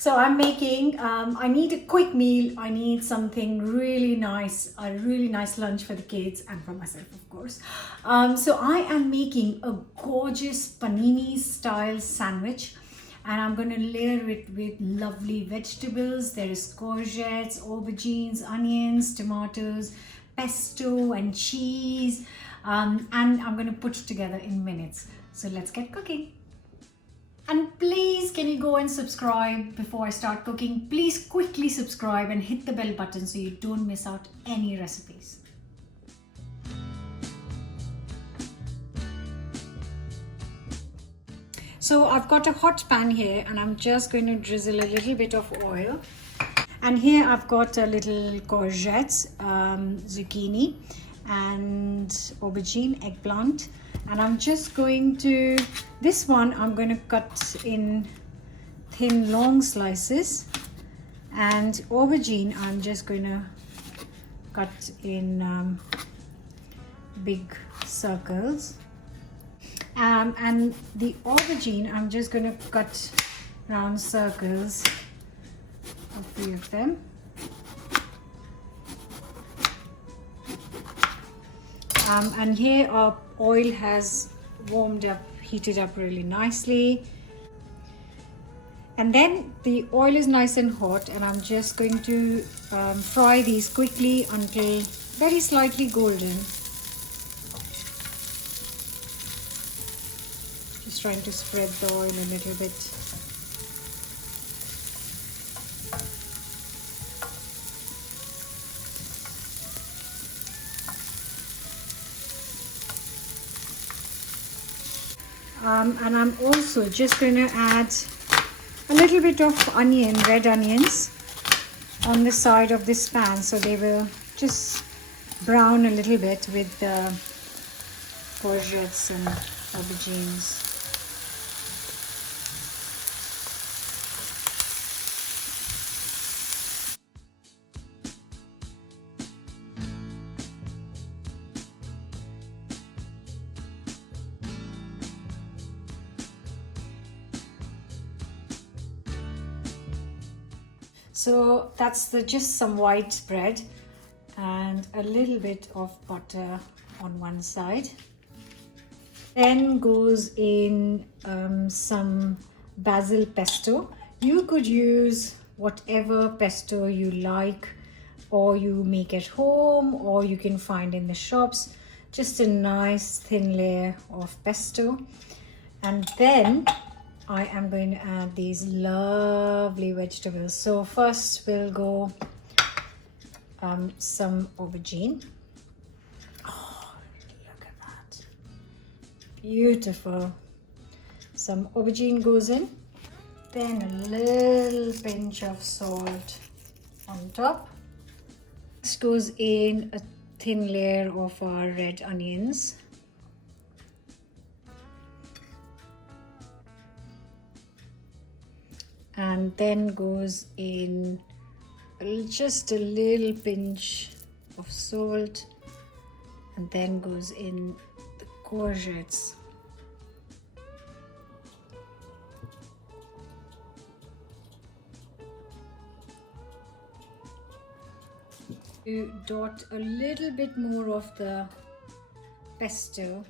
So I'm making, I need a quick meal. I need something really nice, a really nice lunch for the kids and for myself, of course. So I am making a gorgeous panini style sandwich, and I'm going to layer it with lovely vegetables. There is courgettes, aubergines, onions, tomatoes, pesto and cheese. And I'm going to put it together in minutes. So let's get cooking. And please, can you go and subscribe before I start cooking? Please quickly subscribe and hit the bell button so you don't miss out any recipes. So I've got a hot pan here and I'm just going to drizzle a little bit of oil. And here I've got a little courgettes, zucchini and aubergine, eggplant. And I'm just going to, this one I'm going to cut in thin long slices, and aubergine I'm just going to cut in big circles. And the aubergine I'm just going to cut round circles, a few of them. And here our oil has warmed up, heated up really nicely. And then the oil is nice and hot, and I'm just going to fry these quickly until very slightly golden. Just trying to spread the oil a little bit. And I'm also just going to add a little bit of onion, red onions, on the side of this pan, so they will just brown a little bit with the courgettes and aubergines. So that's just some white bread and a little bit of butter on one side. Then goes in some basil pesto. You could use whatever pesto you like, or you make at home, or you can find in the shops. Just a nice thin layer of pesto. And then I am going to add these lovely vegetables. So first we'll go some aubergine. Oh, look at that. Beautiful. Some aubergine goes in. Then a little pinch of salt on top. Next goes in a thin layer of our red onions. And then goes in just a little pinch of salt, and then goes in the courgettes. You dot a little bit more of the pesto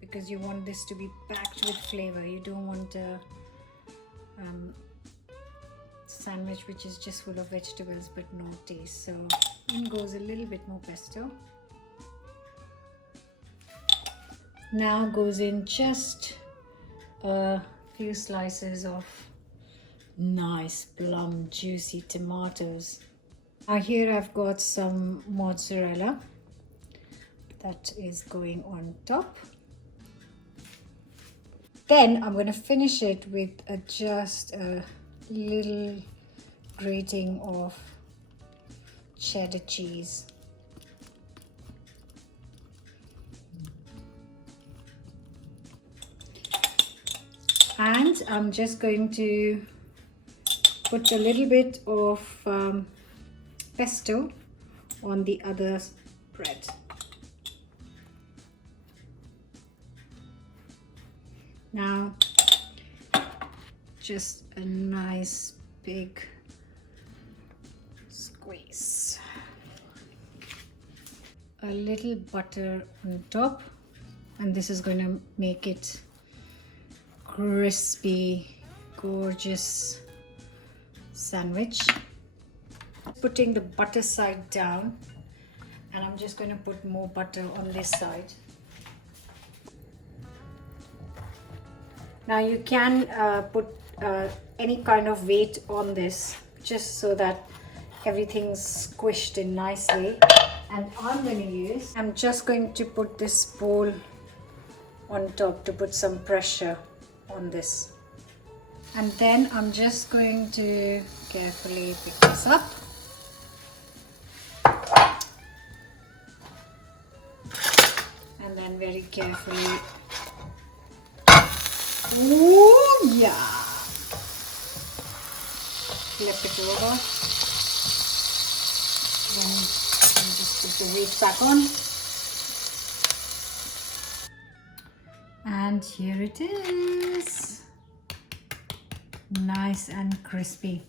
because you want this to be packed with flavor. You don't want a sandwich which is just full of vegetables but no taste. So in goes a little bit more pesto. Now goes in just a few slices of nice plum juicy tomatoes. Now here I've got some mozzarella that is going on top. Then I'm going to finish it with just a little grating of cheddar cheese. And I'm just going to put a little bit of pesto on the other bread. Now just a nice big squeeze. A little butter on top, and this is going to make it crispy, gorgeous sandwich. Putting the butter side down, and I'm just going to put more butter on this side. Now you can put any kind of weight on this, just so that everything's squished in nicely. And I'm just going to put this bowl on top to put some pressure on this. And then I'm just going to carefully pick this up. And then very carefully, ooh, yeah, flip it over. Then just put the weight back on. And here it is. Nice and crispy.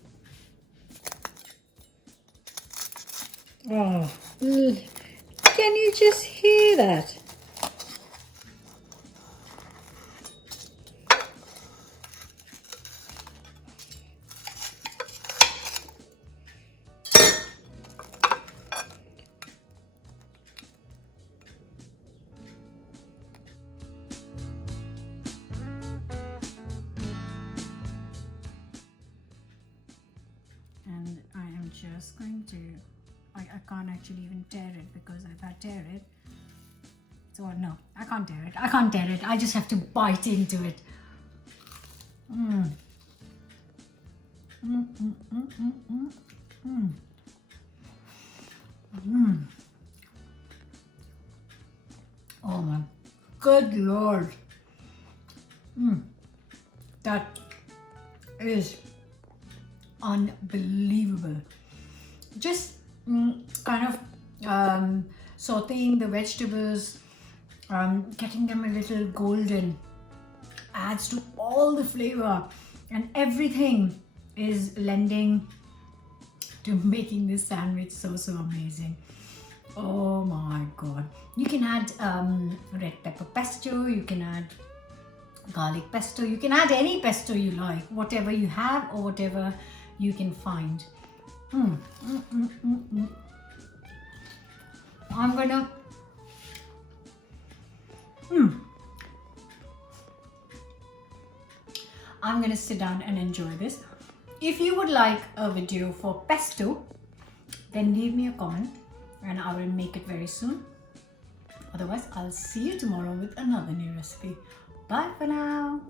Oh, can you just hear that? And I am just going to, I can't actually even tear it, because if I tear it, so no, I can't tear it. I can't tear it. I just have to bite into it. Oh my good Lord. That is unbelievable. Just kind of sauteing the vegetables, getting them a little golden, adds to all the flavor, and everything is lending to making this sandwich so amazing. Oh my God. You can add red pepper pesto, you can add garlic pesto, you can add any pesto you like, whatever you have or whatever you can find. I'm gonna sit down and enjoy this. If you would like a video for pesto, then leave me a comment and I will make it very soon. Otherwise, I'll see you tomorrow with another new recipe. Bye for now.